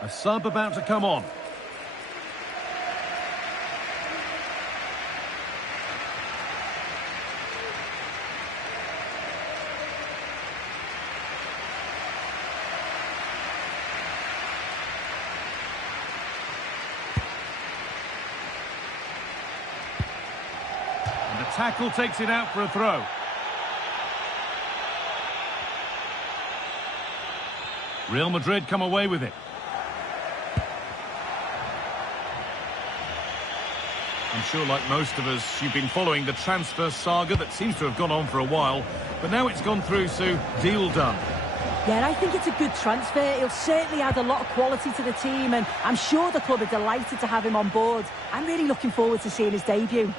A sub about to come on. And the tackle takes it out for a throw. Real Madrid come away with it. I'm sure, like most of us, you've been following the transfer saga that seems to have gone on for a while, but now it's gone through, so deal done. Yeah, I think it's a good transfer. He'll certainly add a lot of quality to the team, and I'm sure the club are delighted to have him on board. I'm really looking forward to seeing his debut.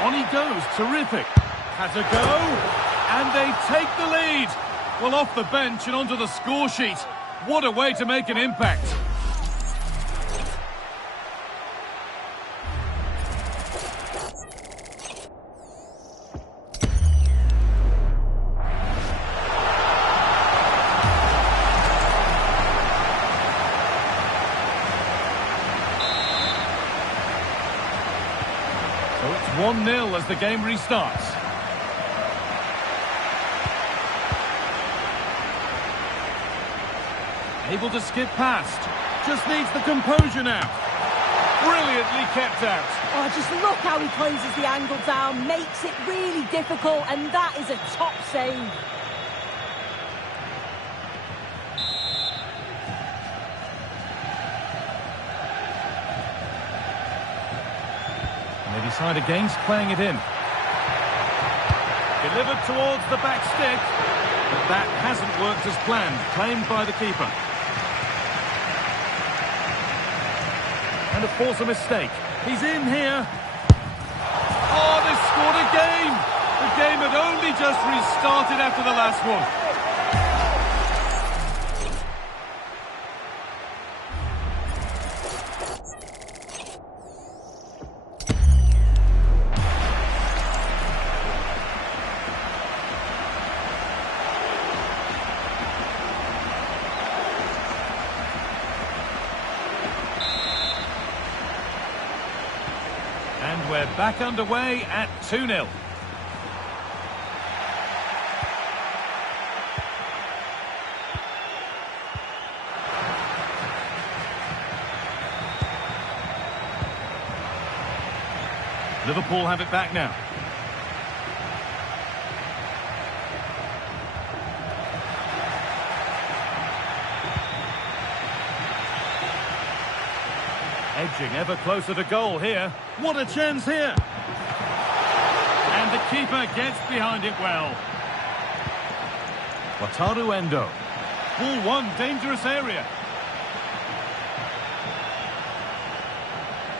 On he goes, terrific. Has a go. And they take the lead. Well, off the bench and onto the score sheet. What a way to make an impact. So it's 1-0 as the game restarts. Able to skip past. Just needs the composure now. Brilliantly kept out. Oh, just look how he closes the angle down. Makes it really difficult, and that is a top save. And they decide against playing it in. Delivered towards the back stick. But that hasn't worked as planned. Claimed by the keeper. And to force a mistake. He's in here. Oh, they scored again. The game had only just restarted after the last one. And we're back underway at 2-0. Liverpool have it back now. Edging ever closer to goal here. What a chance here. And the keeper gets behind it well. Wataru Endo. Ball one, dangerous area.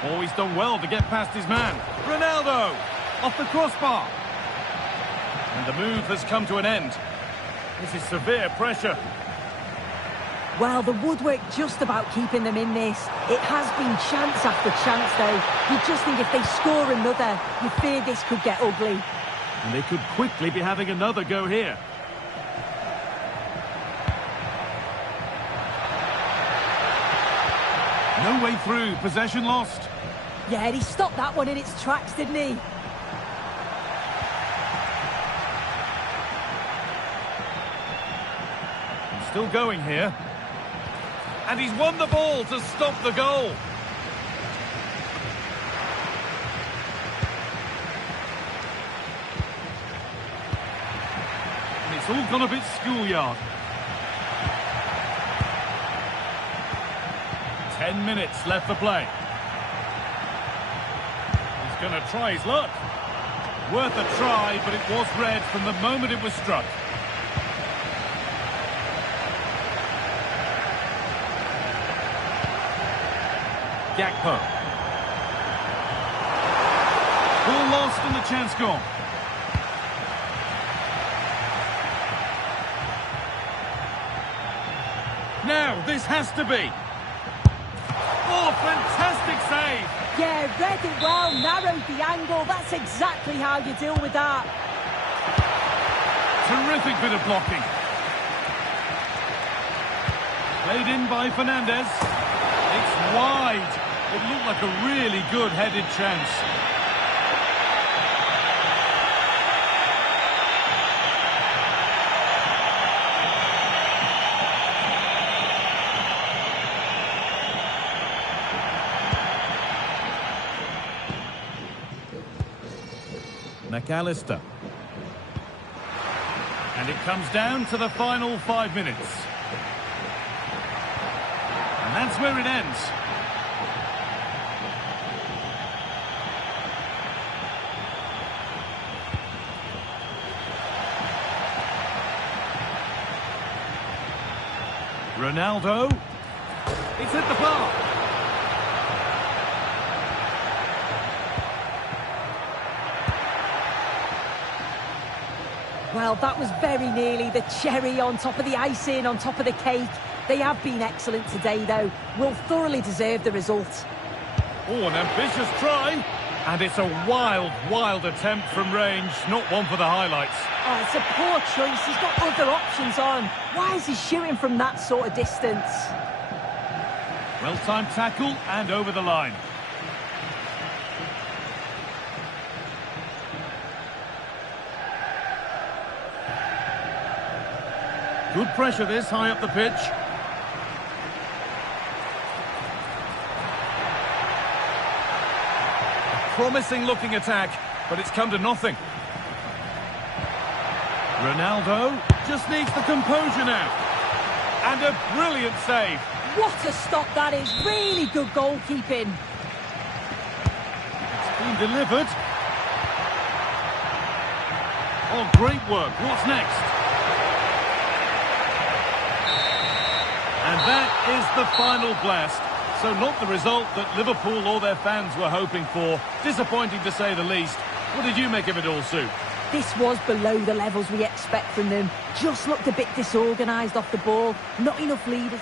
Always done well to get past his man. Ronaldo off the crossbar. And the move has come to an end. This is severe pressure. Well, the woodwork just about keeping them in this. It has been chance after chance, though. You just think if they score another, you fear this could get ugly. And they could quickly be having another go here. No way through, possession lost. Yeah, he stopped that one in its tracks, didn't he? Still going here. And he's won the ball to stop the goal. And it's all gone a bit schoolyard. 10 minutes left for play. He's going to try his luck. Worth a try, but it was red from the moment it was struck. Gakpo. Ball lost and the chance gone. Now, this has to be. Oh, fantastic save. Yeah, read it well, narrowed the angle. That's exactly how you deal with that. Terrific bit of blocking. Played in by Fernandez. It's wide. It looked like a really good headed chance. McAllister. And it comes down to the final 5 minutes. And that's where it ends. Ronaldo. It's hit the bar. Well, that was very nearly the cherry on top of the icing, on top of the cake. They have been excellent today, though. Will thoroughly deserve the result. Oh, an ambitious try. And it's a wild, wild attempt from range. Not one for the highlights. Oh, it's a poor choice. He's got other options on. Why is he shooting from that sort of distance? Well-timed tackle and over the line. Good pressure this, high up the pitch. A promising looking attack, but it's come to nothing. Ronaldo just needs the composure now. And a brilliant save. What a stop that is. Really good goalkeeping. It's been delivered. Oh, great work. What's next? And that is the final blast. So not the result that Liverpool or their fans were hoping for. Disappointing to say the least. What did you make of it all, Sue? This was below the levels we expect from them. Just looked a bit disorganised off the ball. Not enough leaders.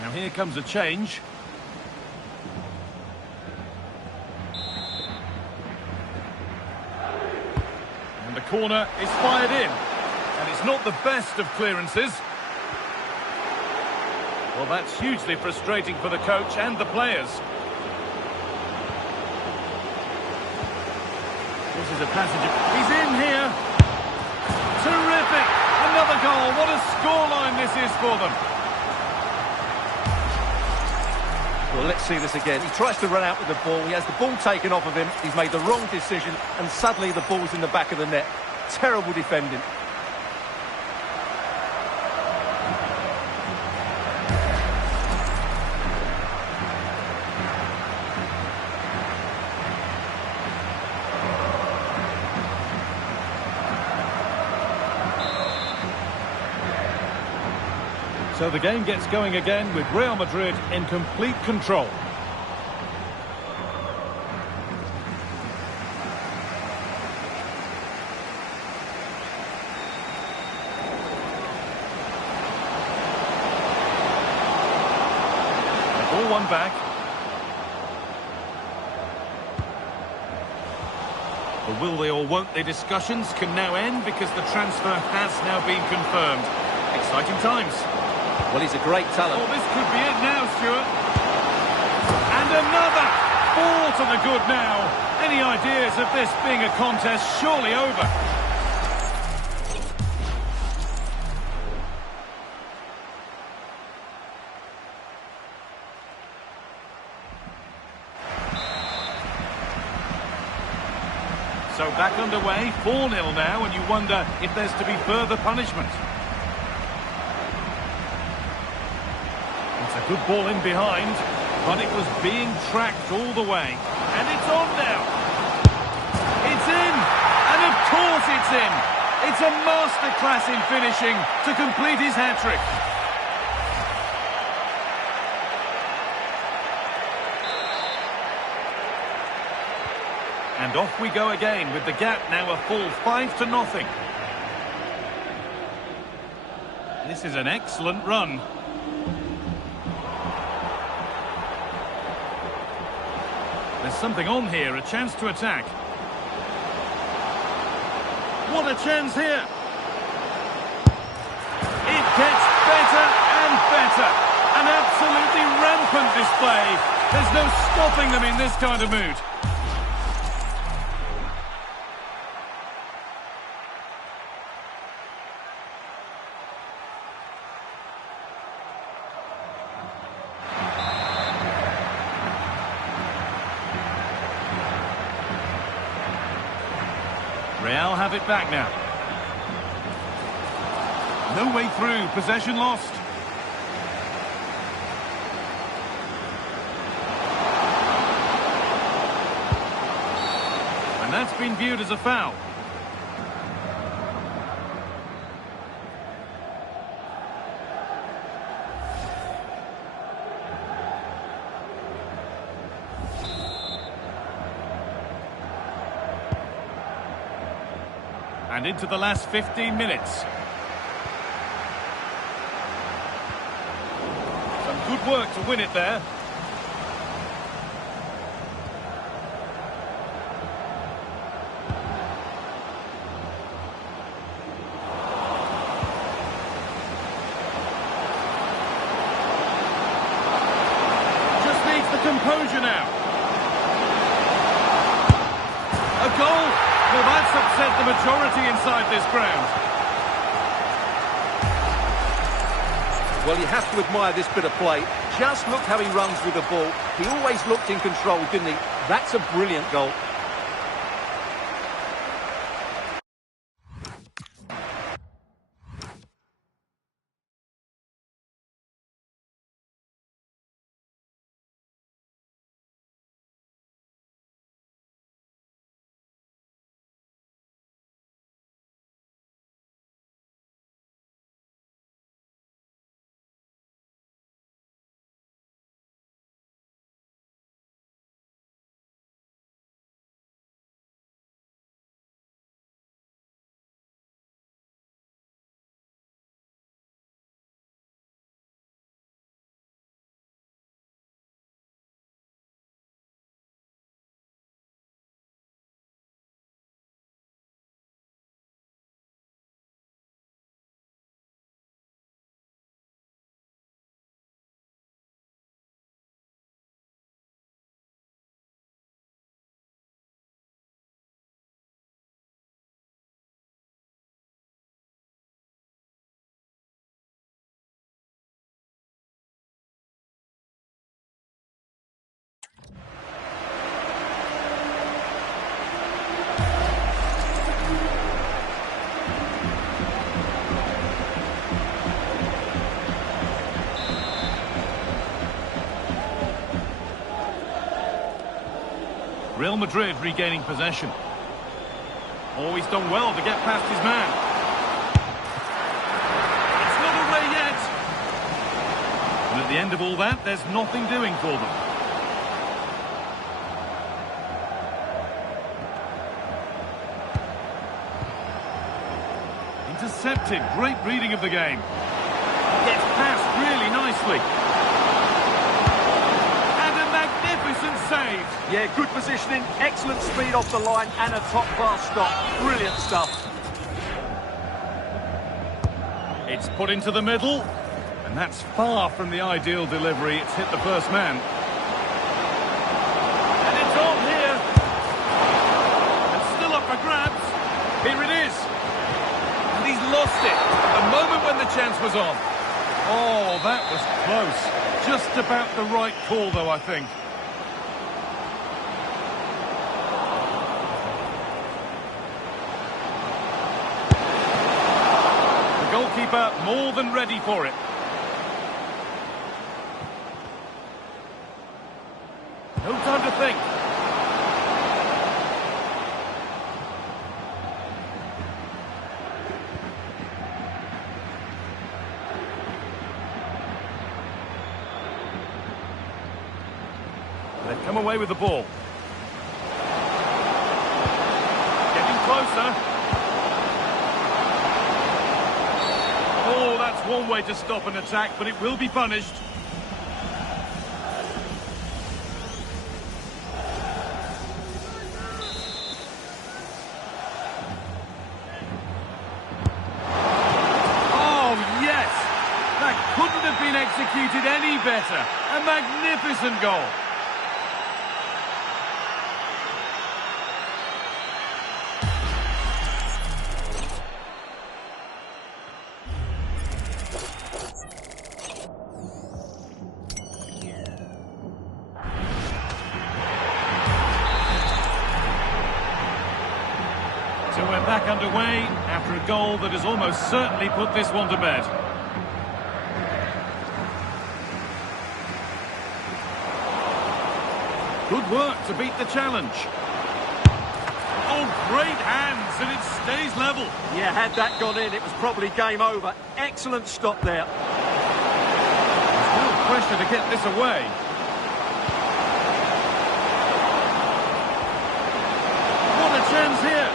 Now here comes a change. And the corner is fired in. And it's not the best of clearances. Well, that's hugely frustrating for the coach and the players. This is a passage. He's in here. Terrific. Another goal. What a scoreline this is for them. Well, let's see this again. He tries to run out with the ball. He has the ball taken off of him. He's made the wrong decision, and suddenly the ball's in the back of the net. Terrible defending. So the game gets going again with Real Madrid in complete control. Ball one back. The will they or won't they discussions can now end because the transfer has now been confirmed. Exciting times. Well, he's a great talent. Oh, this could be it now, Stuart. And another! 4 to the good now. Any ideas of this being a contest surely over? So back underway, 4-0 now, and you wonder if there's to be further punishment. It's a good ball in behind, but it was being tracked all the way. And it's on now. course it's in. It's a masterclass in finishing to complete his hat-trick. And off we go again with the gap now a full 5-0. This is an excellent run. There's something on here, a chance to attack. What a chance here! It gets better and better. An absolutely rampant display. There's no stopping them in this kind of mood. Real have it back now. No way through, possession lost. And that's been viewed as a foul. And into the last 15 minutes. Some good work to win it there. Just needs the composure now. A goal! Well, that's upset the majority inside this ground. Well, you have to admire this bit of play. Just look how he runs with the ball. He always looked in control, didn't he? That's a brilliant goal. Real Madrid regaining possession. Oh, he's done well to get past his man. It's not away yet. And at the end of all that, there's nothing doing for them. Intercepted. Great reading of the game. Gets past really nicely. Save. Yeah, good positioning, excellent speed off the line, and a top-class stop. Brilliant stuff. It's put into the middle, and that's far from the ideal delivery. It's hit the first man. And it's on here. And still up for grabs. Here it is. And he's lost it at the moment when the chance was on. Oh, that was close. Just about the right call, though, I think. Goalkeeper more than ready for it. No time to think. They've come away with the ball. Getting closer. Oh, that's one way to stop an attack, but it will be punished. Couldn't have been executed any better. A magnificent goal. So we're back underway after a goal that has almost certainly put this one to bed. Good work to beat the challenge. Oh, great hands, and it stays level. Yeah, had that gone in, it was probably game over. Excellent stop there. There's no pressure to get this away. What a chance here.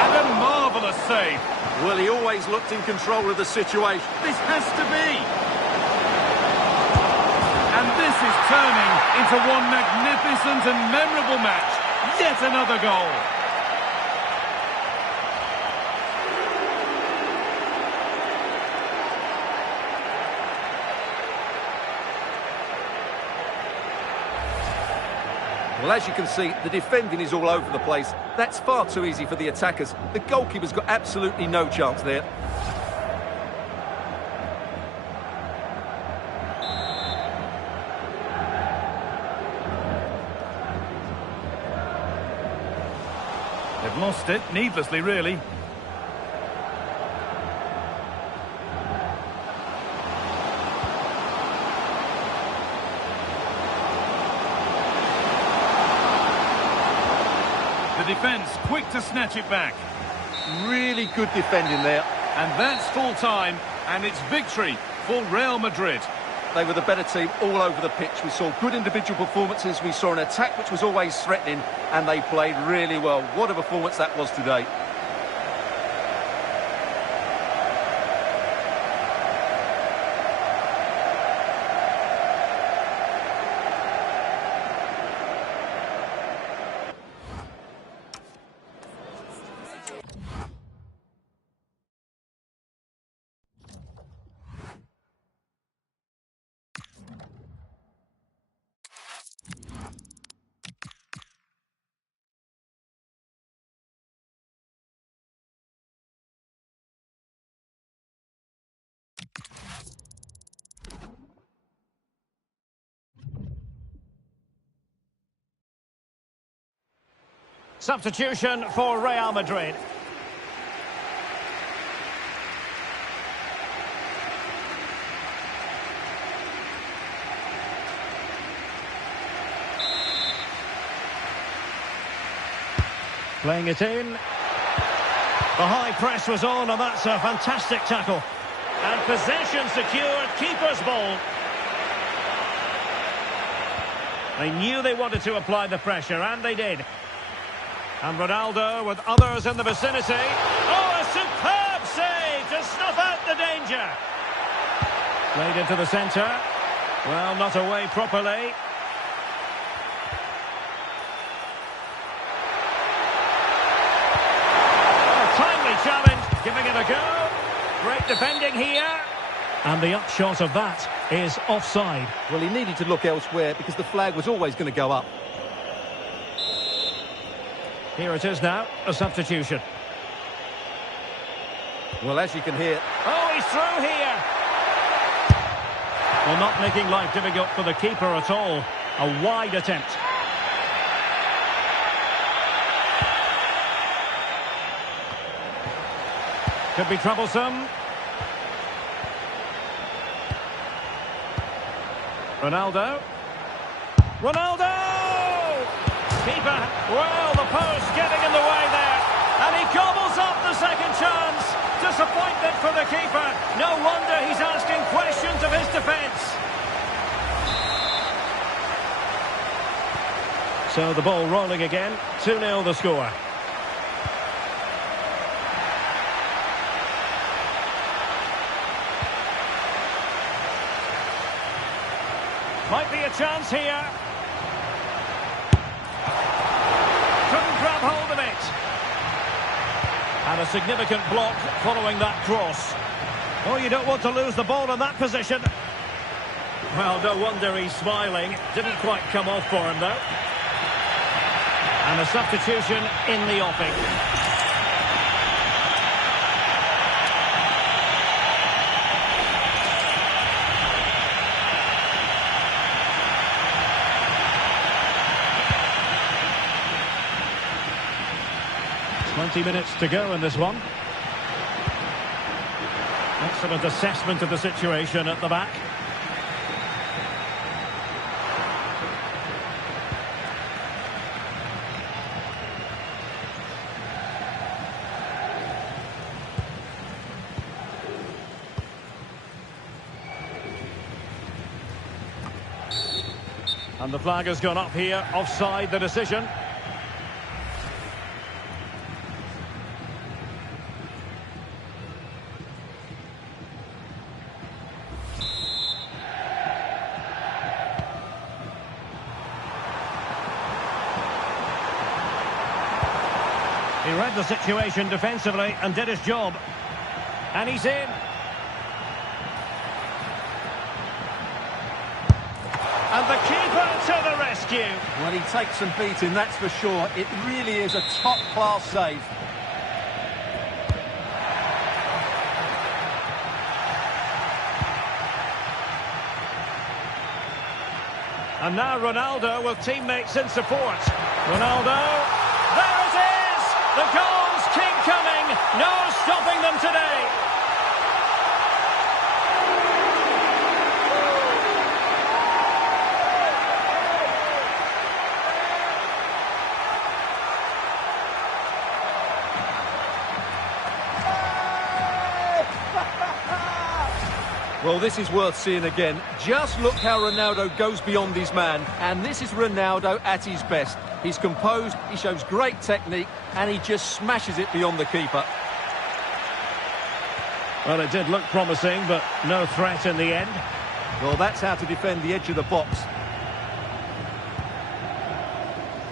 And a marvellous save. Well, he always looked in control of the situation. This has to be. And this is turning into one magnificent and memorable match. Yet another goal. Well, as you can see, the defending is all over the place. That's far too easy for the attackers. The goalkeeper's got absolutely no chance there. They've lost it, needlessly, really. The defence quick to snatch it back. Really good defending there. And that's full time, and it's victory for Real Madrid. They were the better team all over the pitch. We saw good individual performances. We saw an attack which was always threatening, and they played really well. What a performance that was today. Substitution for Real Madrid. Playing it in. The high press was on, and that's a fantastic tackle. And possession secured, keeper's ball. They knew they wanted to apply the pressure, and they did. And Ronaldo with others in the vicinity. Oh, a superb save to snuff out the danger. Played into the centre. Well, not away properly. A timely challenge, giving it a go. Great defending here. And the upshot of that is offside. Well, he needed to look elsewhere because the flag was always going to go up. Here it is now, a substitution. Well, as you can hear... Oh, he's through here! Well, not making life difficult for the keeper at all. A wide attempt. Could be troublesome. Ronaldo. Ronaldo! Keeper, well, the post getting in the way there. And he gobbles up the second chance. Disappointment for the keeper. No wonder he's asking questions of his defence. So the ball rolling again. 2-0 the score. Might be a chance here. Couldn't grab hold of it. And a significant block following that cross. Oh, you don't want to lose the ball in that position. Well, no wonder he's smiling. Didn't quite come off for him, though. And a substitution in the offing. Minutes to go in this one. Excellent assessment of the situation at the back. And the flag has gone up here, offside the decision. He read the situation defensively and did his job. And he's in. And the keeper to the rescue. Well, he takes some beating, that's for sure. It really is a top-class save. And now Ronaldo with teammates in support. Ronaldo, there it is! The goals keep coming, no stopping them today. Well, this is worth seeing again. Just look how Ronaldo goes beyond his man. And this is Ronaldo at his best. He's composed, he shows great technique, and he just smashes it beyond the keeper. Well, it did look promising, but no threat in the end. Well, that's how to defend the edge of the box.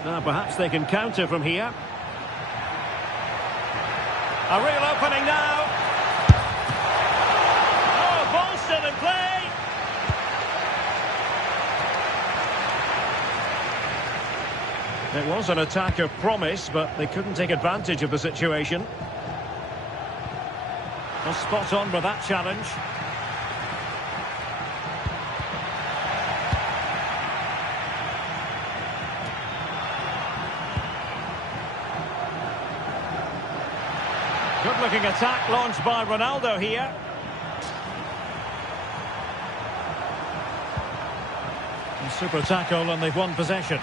Now, perhaps they can counter from here. A real opening now. Still in play. It was an attack of promise, but they couldn't take advantage of the situation. Well, spot on with that challenge. Good-looking attack launched by Ronaldo here. Super tackle, and they've won possession.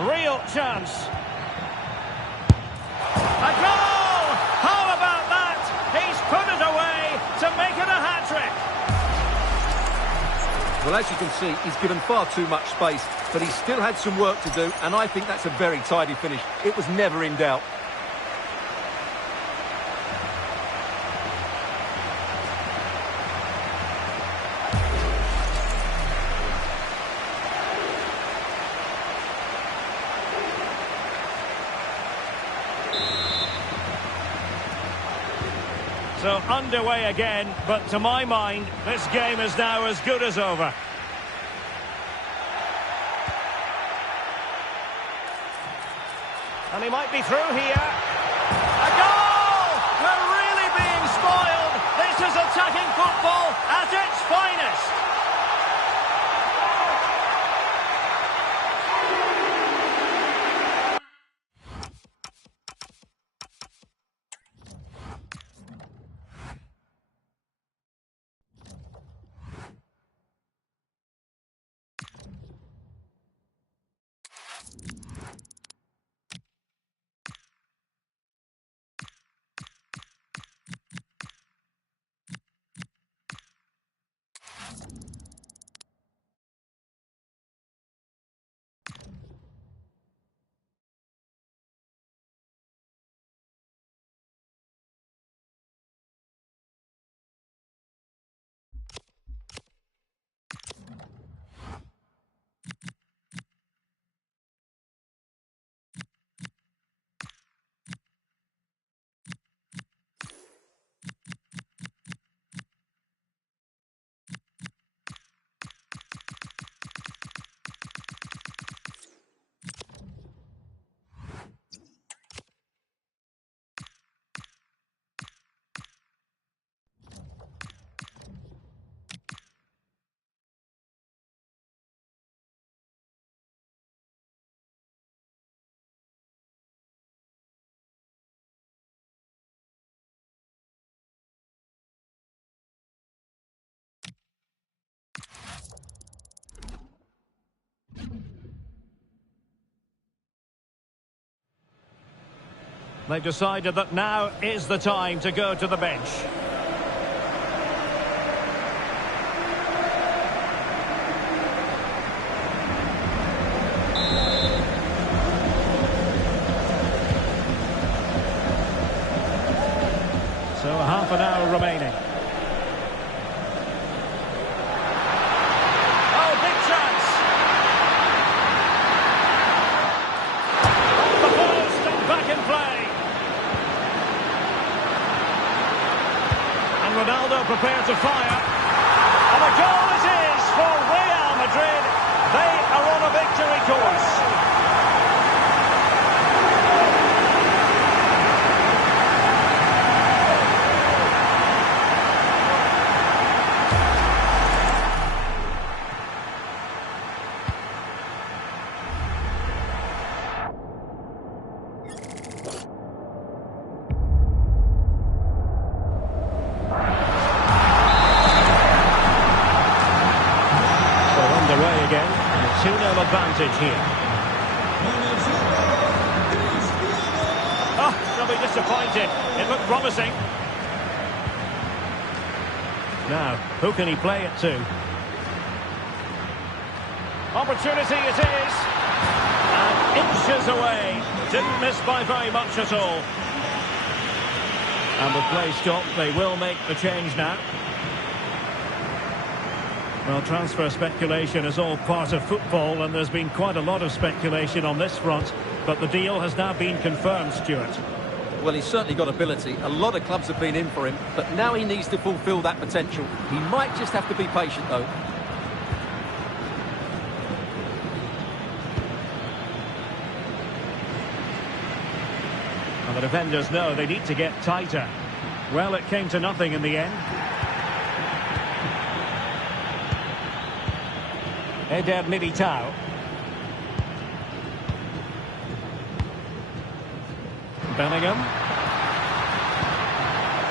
Real chance. A goal! How about that? He's put it away to make it a hat-trick. Well, as you can see, he's given far too much space, but he still had some work to do, and I think that's a very tidy finish. It was never in doubt. So underway again, but to my mind, this game is now as good as over. And he might be through here. A goal! We're really being spoiled. This is attacking football at its finest. They've decided that now is the time to go to the bench. So half an hour remaining. Oh, big chance! The post and back in play. And Ronaldo prepared to fire. And a goal it is for Real Madrid. They are on a victory course. Again, and a 2-0 advantage here. Oh, they'll be disappointed. It looked promising. Now, who can he play it to? Opportunity it is. And inches away. Didn't miss by very much at all. And with play stopped, they will make the change now. Well, transfer speculation is all part of football, and there's been quite a lot of speculation on this front, but the deal has now been confirmed, Stuart. Well, he's certainly got ability. A lot of clubs have been in for him, but now he needs to fulfil that potential. He might just have to be patient, though. And the defenders know they need to get tighter. Well, it came to nothing in the end. Eder Militao. Bellingham.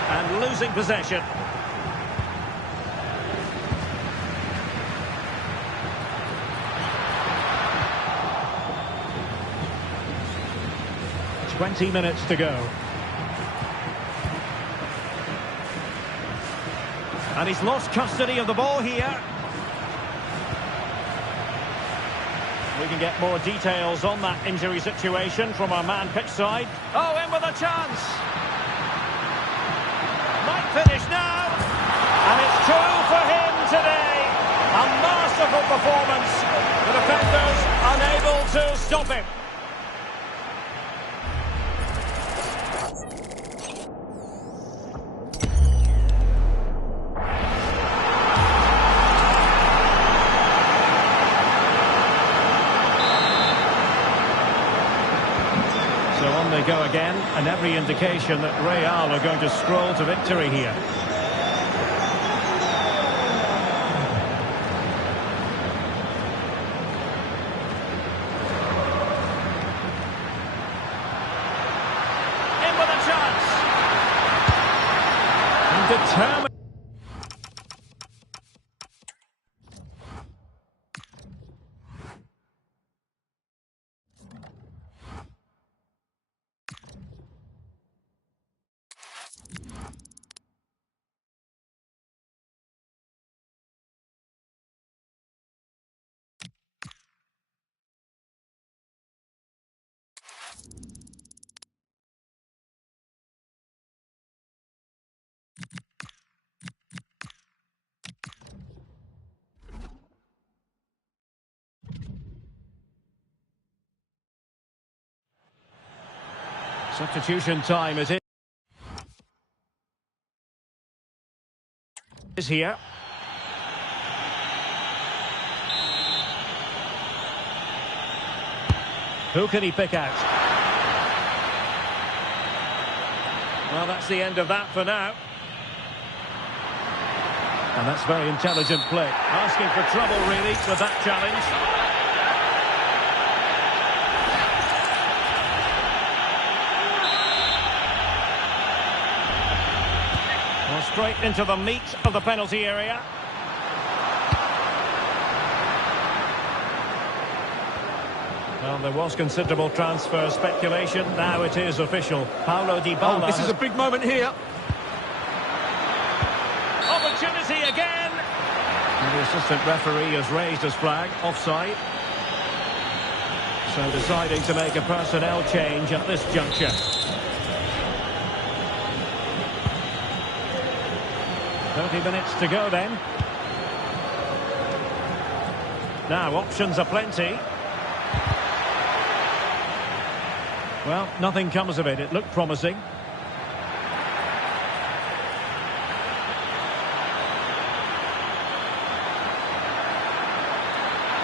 And losing possession. "20 minutes to go. And he's lost custody of the ball here. We can get more details on that injury situation from our man pitch side. Oh, in with a chance! Might finish now! And it's two for him today! A masterful performance! The defenders unable to stop him. So on they go again, and every indication that Real are going to stroll to victory here. In with a chance! And determined. Substitution time it is here. Who can he pick out? Well, that's the end of that for now. And that's very intelligent play. Asking for trouble, really, with that challenge. Well, straight into the meat of the penalty area. Well, there was considerable transfer speculation. Now it is official. Paulo Dybala. Oh, this is a big moment here. Opportunity again. And the assistant referee has raised his flag. Offside. So deciding to make a personnel change at this juncture. Minutes to go then. Now options are plenty. Well, nothing comes of it. It looked promising.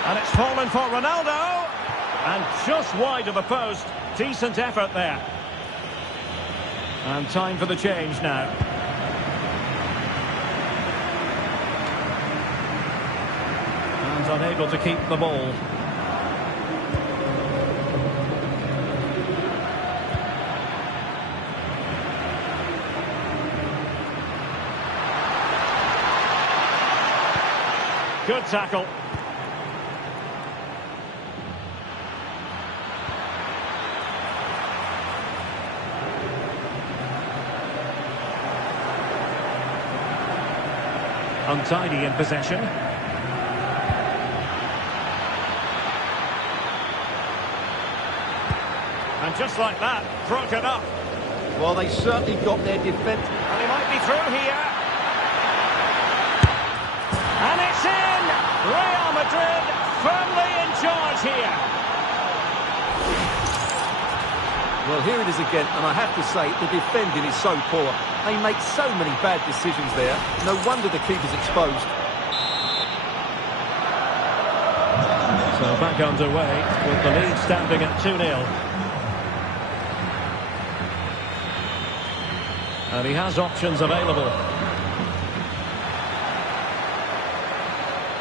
And it's fallen for Ronaldo. And just wide of the post. Decent effort there. And time for the change now. And unable to keep the ball. Good tackle. Untidy in possession. And just like that, broken up. Well, they certainly got their defence. And he might be through here. And it's in! Real Madrid firmly in charge here. Well, here it is again, and I have to say, the defending is so poor. They make so many bad decisions there. No wonder the keeper's exposed. So back underway, with the lead standing at 2-0. And he has options available.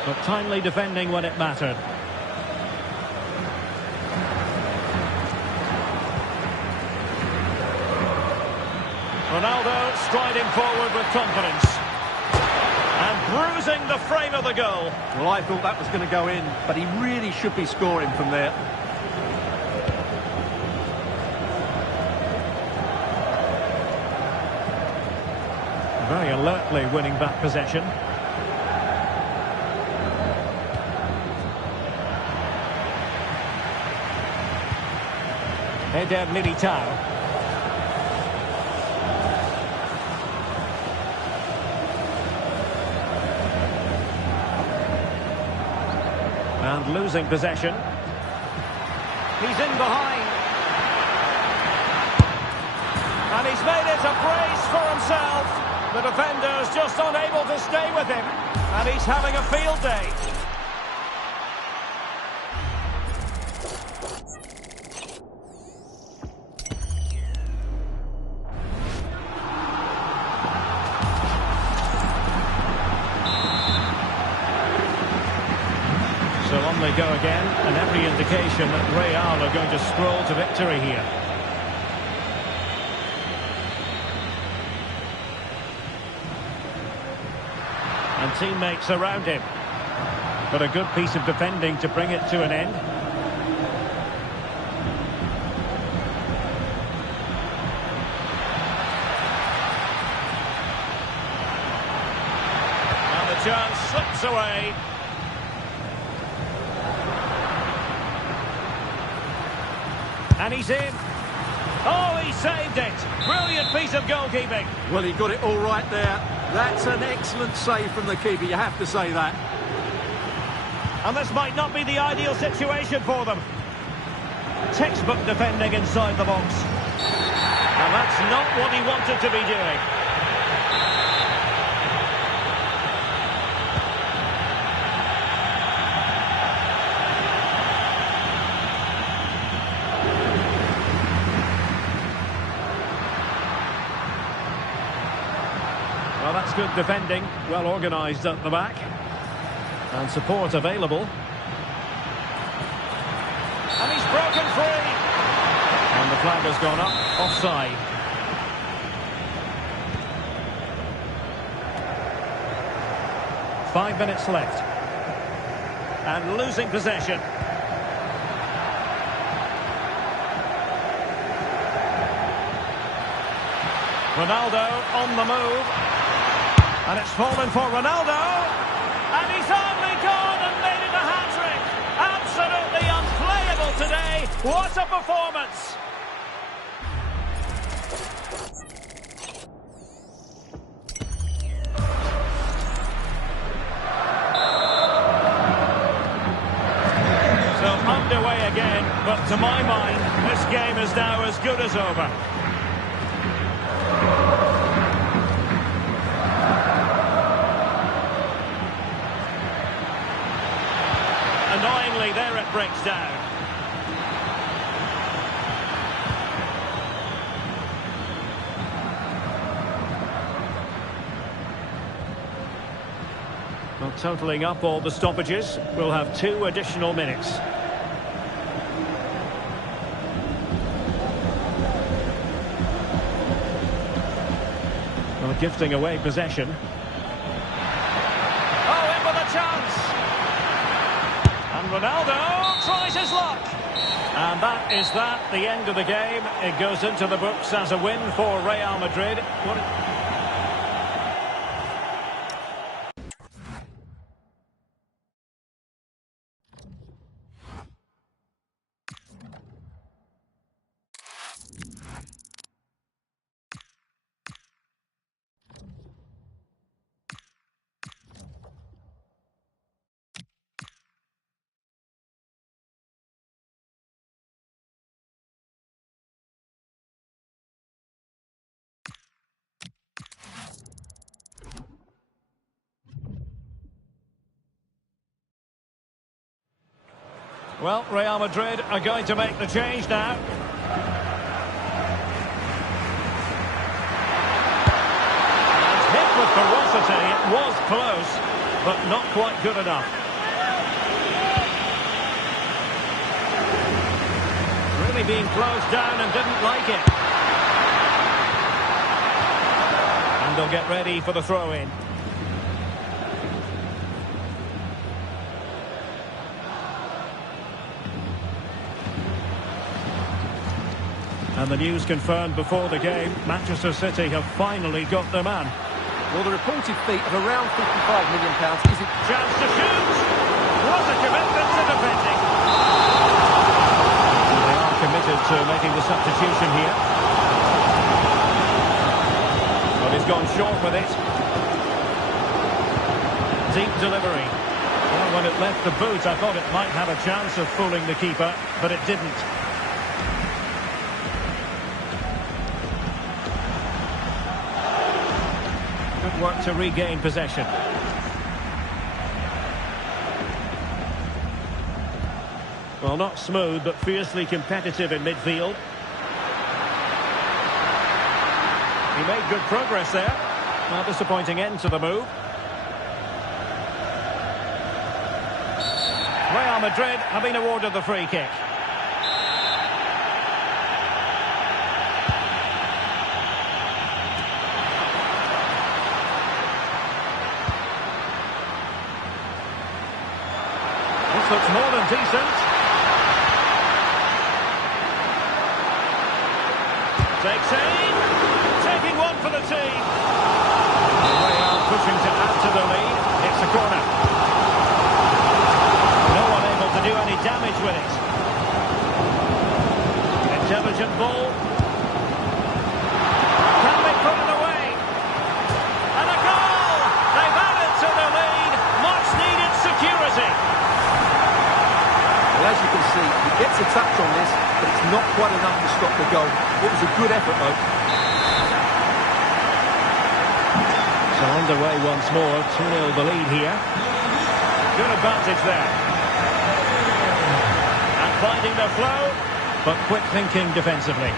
But timely defending when it mattered. Ronaldo striding forward with confidence. And bruising the frame of the goal. Well, I thought that was going to go in, but he really should be scoring from there. Very alertly winning back possession. Eder Militao. And losing possession. He's in behind. And he's made it a brace for himself. The defender's just unable to stay with him. And he's having a field day. So on they go again, and every indication that Real are going to stroll to victory here. And teammates around him. But a good piece of defending to bring it to an end. And the chance slips away. And he's in. Oh, he saved it. Brilliant piece of goalkeeping. Well, he got it all right there. That's an excellent save from the keeper, you have to say that. And this might not be the ideal situation for them. Textbook defending inside the box. And that's not what he wanted to be doing. Well, that's good defending, well organised at the back. And support available. And he's broken free. And the flag has gone up, offside. Five minutes left. And losing possession. Ronaldo on the move. And it's fallen for Ronaldo. And he's only gone and made it a hat-trick. Absolutely unplayable today. What a performance. So underway again, but to my mind, this game is now as good as over. Annoyingly, there it breaks down. Well, totalling up all the stoppages, we'll have 2 additional minutes. Well, gifting away possession. Oh, in with a chance! And Ronaldo tries his luck. And that is that, the end of the game. It goes into the books as a win for Real Madrid. Well, Real Madrid are going to make the change now. And hit with ferocity. It was close, but not quite good enough. Really being closed down and didn't like it. And they'll get ready for the throw-in. And the news confirmed before the game, Manchester City have finally got their man. Well, the reported fee of around £55 million is it? Chance to shoot! What a commitment to defending! They are committed to making the substitution here. But he's gone short with it. Deep delivery. Well, when it left the boot, I thought it might have a chance of fooling the keeper, but it didn't. Work to regain possession. Well, not smooth, but fiercely competitive in midfield. He made good progress there. Well, disappointing end to the move. Real Madrid have been awarded the free kick. Looks more than decent. Takes aim. Taking one for the team. Real pushing to add to the lead. It's a corner. No one able to do any damage with it. Intelligent ball. Can they put it away? And a goal! They've added to the lead. Much needed security. Well, as you can see, he gets a touch on this, but it's not quite enough to stop the goal. It was a good effort, though. So underway once more, 2-0 the lead here. Good advantage there. And finding their flow, but quick thinking defensively.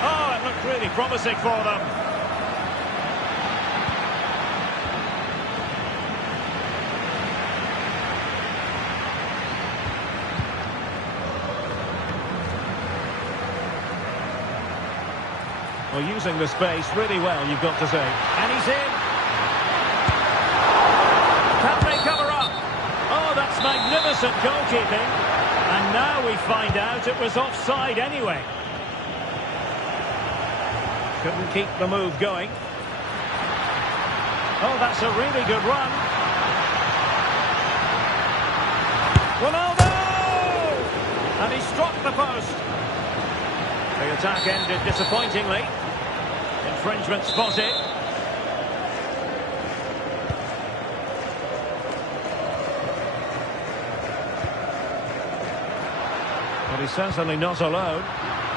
Oh, it looked really promising for them. Well, using the space really well, you've got to say. And he's in. Can they cover up? Oh, that's magnificent goalkeeping. And now we find out it was offside anyway. Couldn't keep the move going. Oh, that's a really good run. Ronaldo! And he struck the post. The attack ended disappointingly. Infringement spotted. But he's certainly not alone.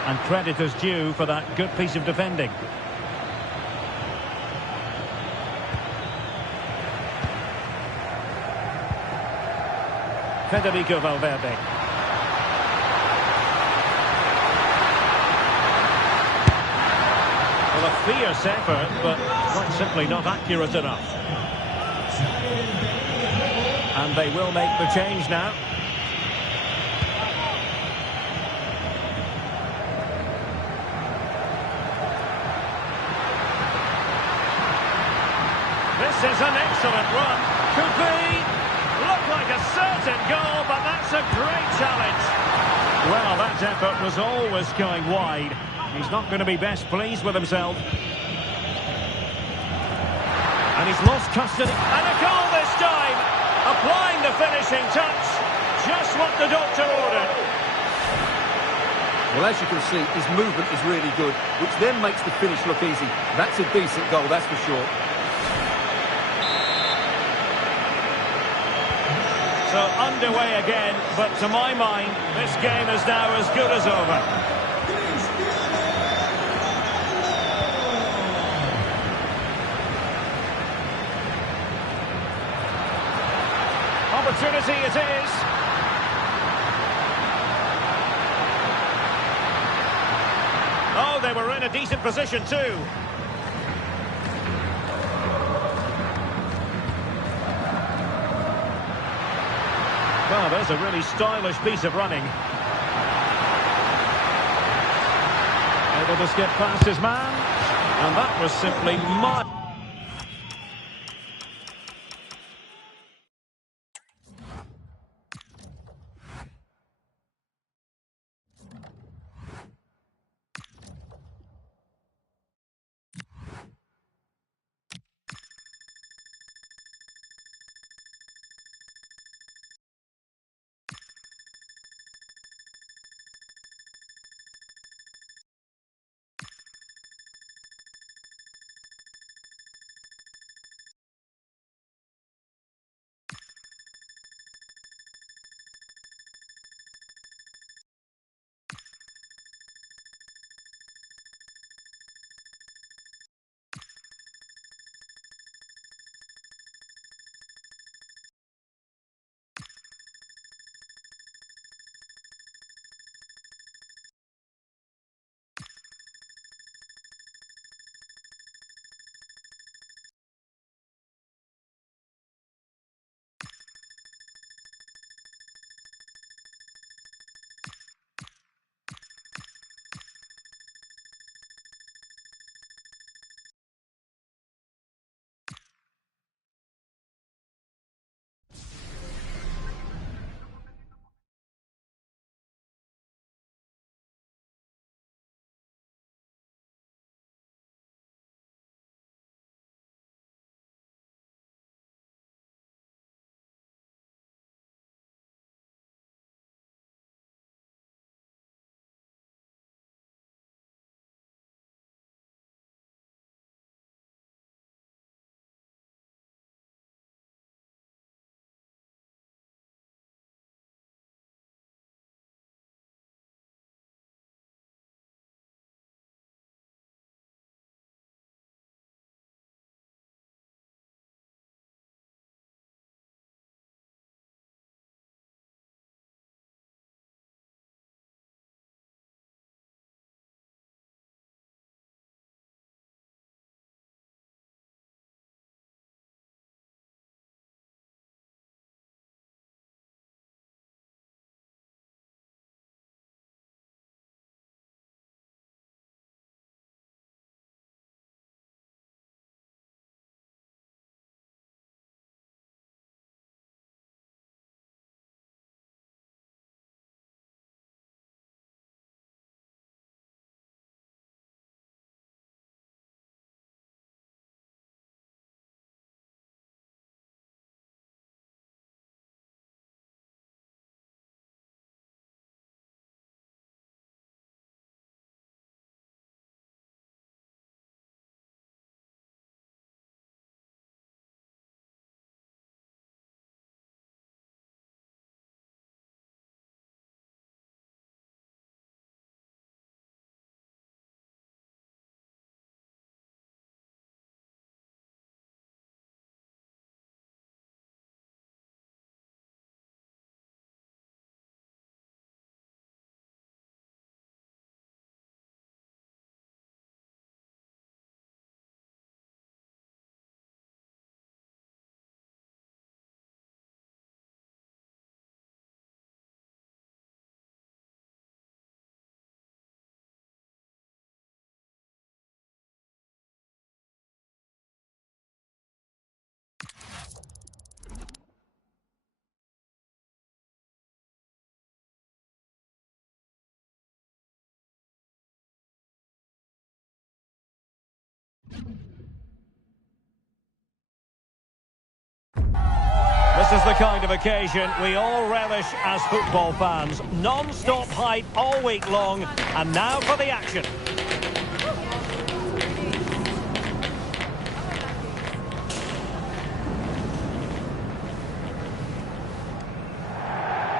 And credit is due for that good piece of defending. Federico Valverde. Well, a fierce effort, but quite simply not accurate enough. And they will make the change now. This is an excellent run. Could be. Looked like a certain goal, but that's a great challenge. Well, that effort was always going wide. He's not going to be best pleased with himself. And he's lost custody. And a goal this time. Applying the finishing touch. Just what the doctor ordered. Well, as you can see, his movement is really good, which then makes the finish look easy. That's a decent goal, that's for sure. So underway again, but to my mind, this game is now as good as over. Opportunity it is. Oh, they were in a decent position too. Well, there's a really stylish piece of running. Able to skip past his man. And that was simply mud. is the kind of occasion we all relish as football fans. Non-stop hype all week long, and now for the action.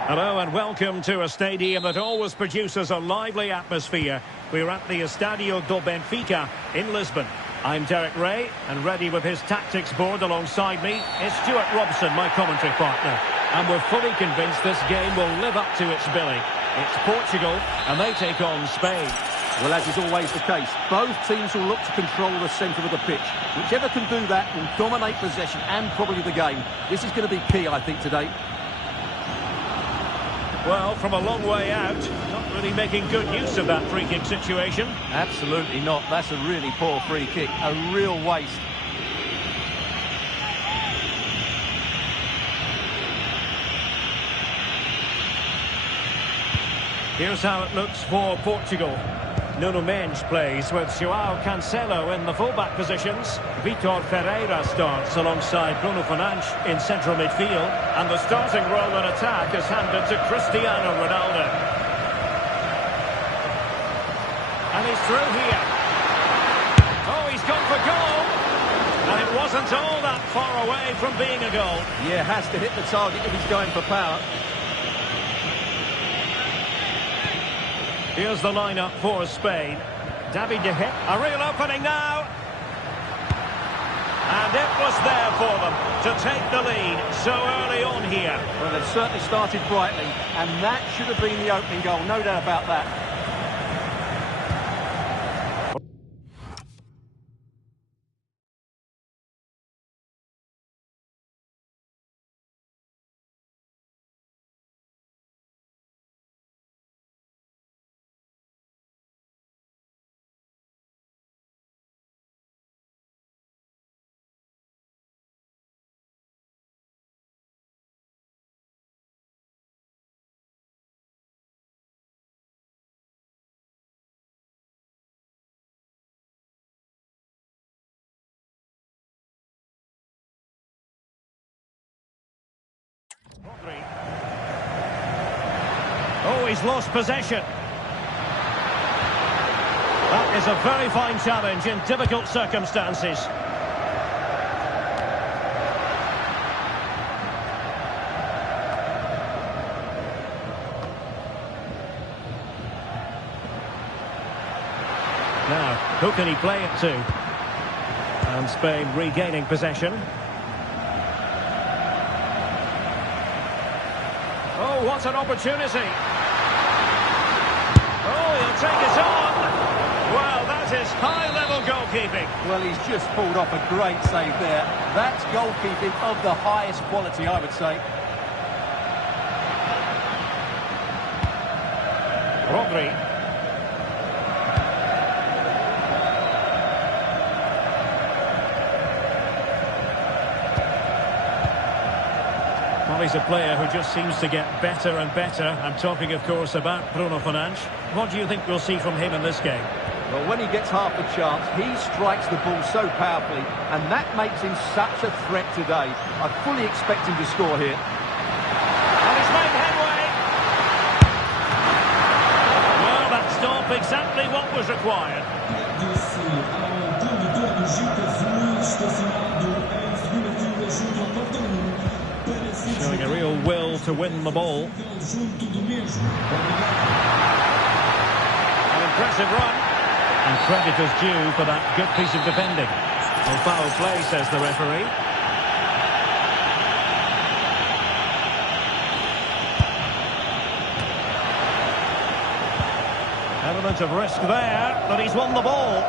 Hello and welcome to a stadium that always produces a lively atmosphere. We're at the Estadio do Benfica in Lisbon. I'm Derek Ray, and ready with his tactics board alongside me is Stuart Robson, my commentary partner. And we're fully convinced this game will live up to its billing. It's Portugal, and they take on Spain. Well, as is always the case, both teams will look to control the centre of the pitch. Whichever can do that will dominate possession and probably the game. This is going to be key, I think, today. Well, from a long way out, not really making good use of that free kick situation. Absolutely not. That's a really poor free kick. A real waste. Here's how it looks for Portugal. Nuno Mendes plays with João Cancelo in the fullback positions. Vitor Ferreira starts alongside Bruno Fernandes in central midfield. And the starting role in attack is handed to Cristiano Ronaldo. And he's through here. Oh, he's gone for goal. And it wasn't all that far away from being a goal. Yeah, has to hit the target if he's going for power. Here's the lineup for Spain. David De Gea, a real opening now. And it was there for them to take the lead so early on here. Well, they've certainly started brightly, and that should have been the opening goal, no doubt about that. Oh, he's lost possession. That is a very fine challenge in difficult circumstances. Now, who can he play it to? And Spain regaining possession. Oh, what an opportunity. Oh, he'll take it on. Well, that is high-level goalkeeping. Well, he's just pulled off a great save there. That's goalkeeping of the highest quality, I would say. Rodri. Well, he's a player who just seems to get better and better. I'm talking, of course, about Bruno Fernandes. What do you think we'll see from him in this game? Well, when he gets half a chance, he strikes the ball so powerfully, and that makes him such a threat today. I fully expect him to score here. And he's made headway. Well, that stop exactly what was required. Showing a real will to win the ball. An impressive run. And credit is due for that good piece of defending. Well, foul play, says the referee. Element of risk there, but he's won the ball.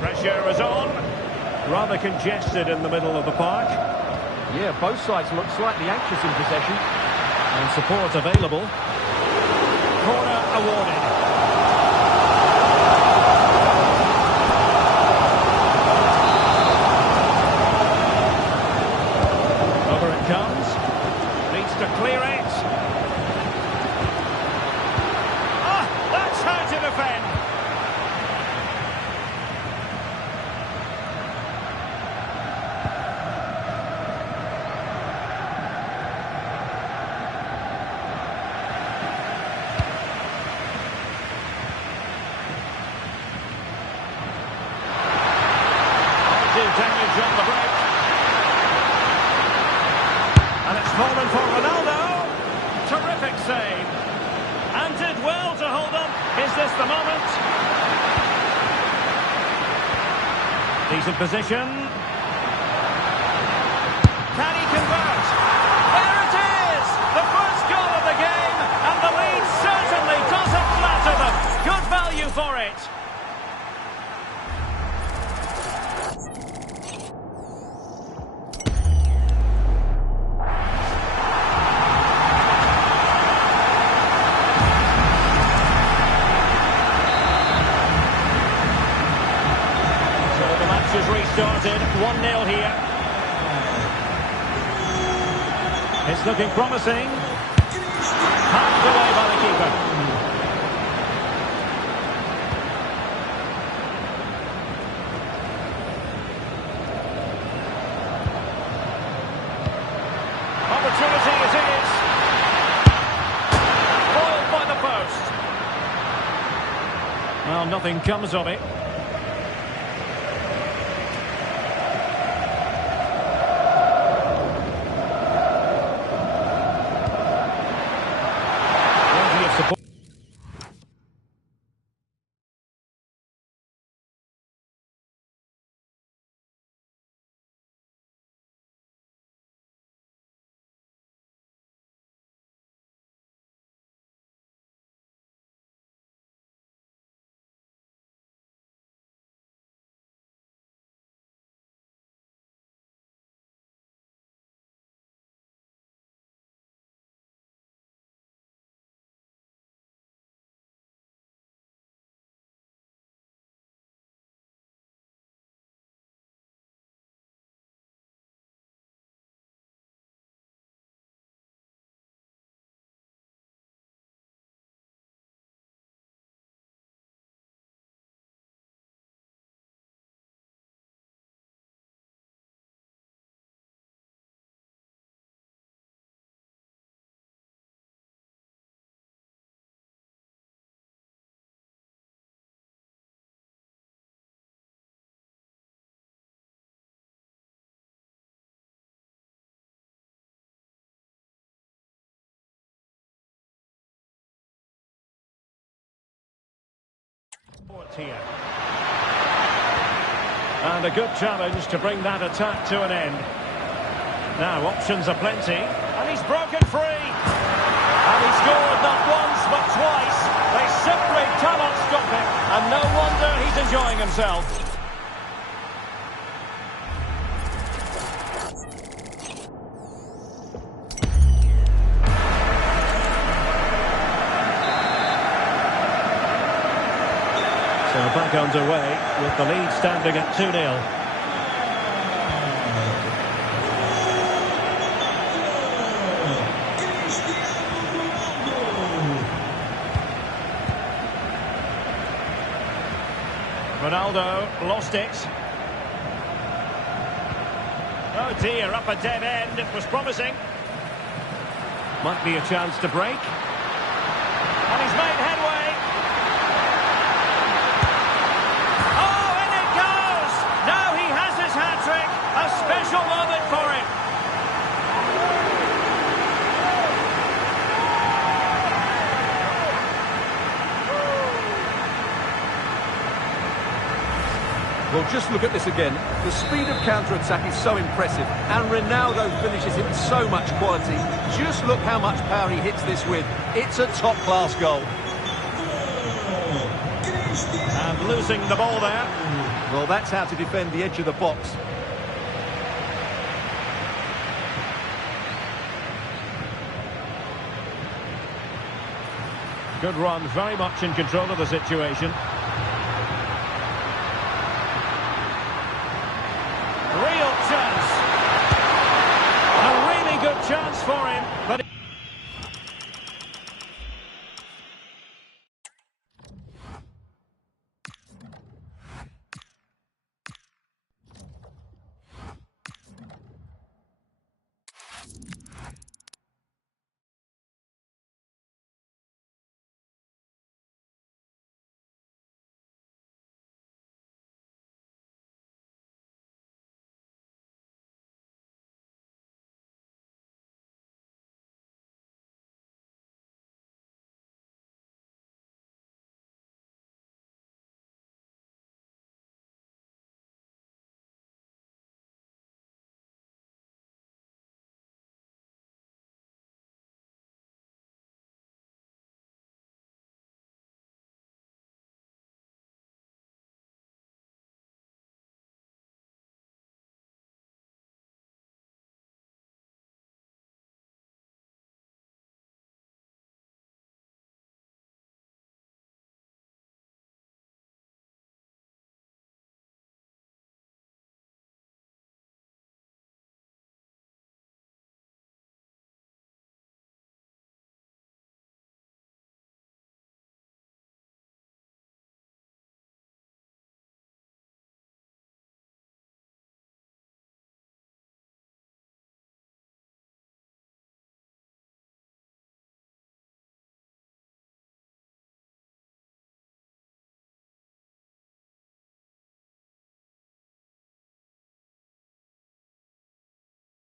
Pressure is on. Rather congested in the middle of the park. Yeah, both sides look slightly anxious in possession. And support available. Corner awarded. Over it comes. Needs to clear it. Ah, that's how to defend. just the moment. Decent position. Can he convert? There it is! The first goal of the game, and the lead certainly doesn't flatter them. Good value for it. Has restarted, 1-0 here. It's looking promising. Hacked away by the keeper. Opportunity it is. Foiled by the post. Well, nothing comes of it. Here. And a good challenge to bring that attack to an end. Now options are plenty, and he's broken free. And he scored not once but twice. They simply cannot stop him, and no wonder he's enjoying himself. So back underway with the lead standing at 2-0. Ronaldo lost it. Oh dear, up a dead end. It was promising. Might be a chance to break. And he's made headway. A special moment for him. Well, just look at this again. The speed of counter-attack is so impressive, and Ronaldo finishes it with so much quality. Just look how much power he hits this with. It's a top-class goal. And losing the ball there. Well, that's how to defend the edge of the box. Good run, very much in control of the situation.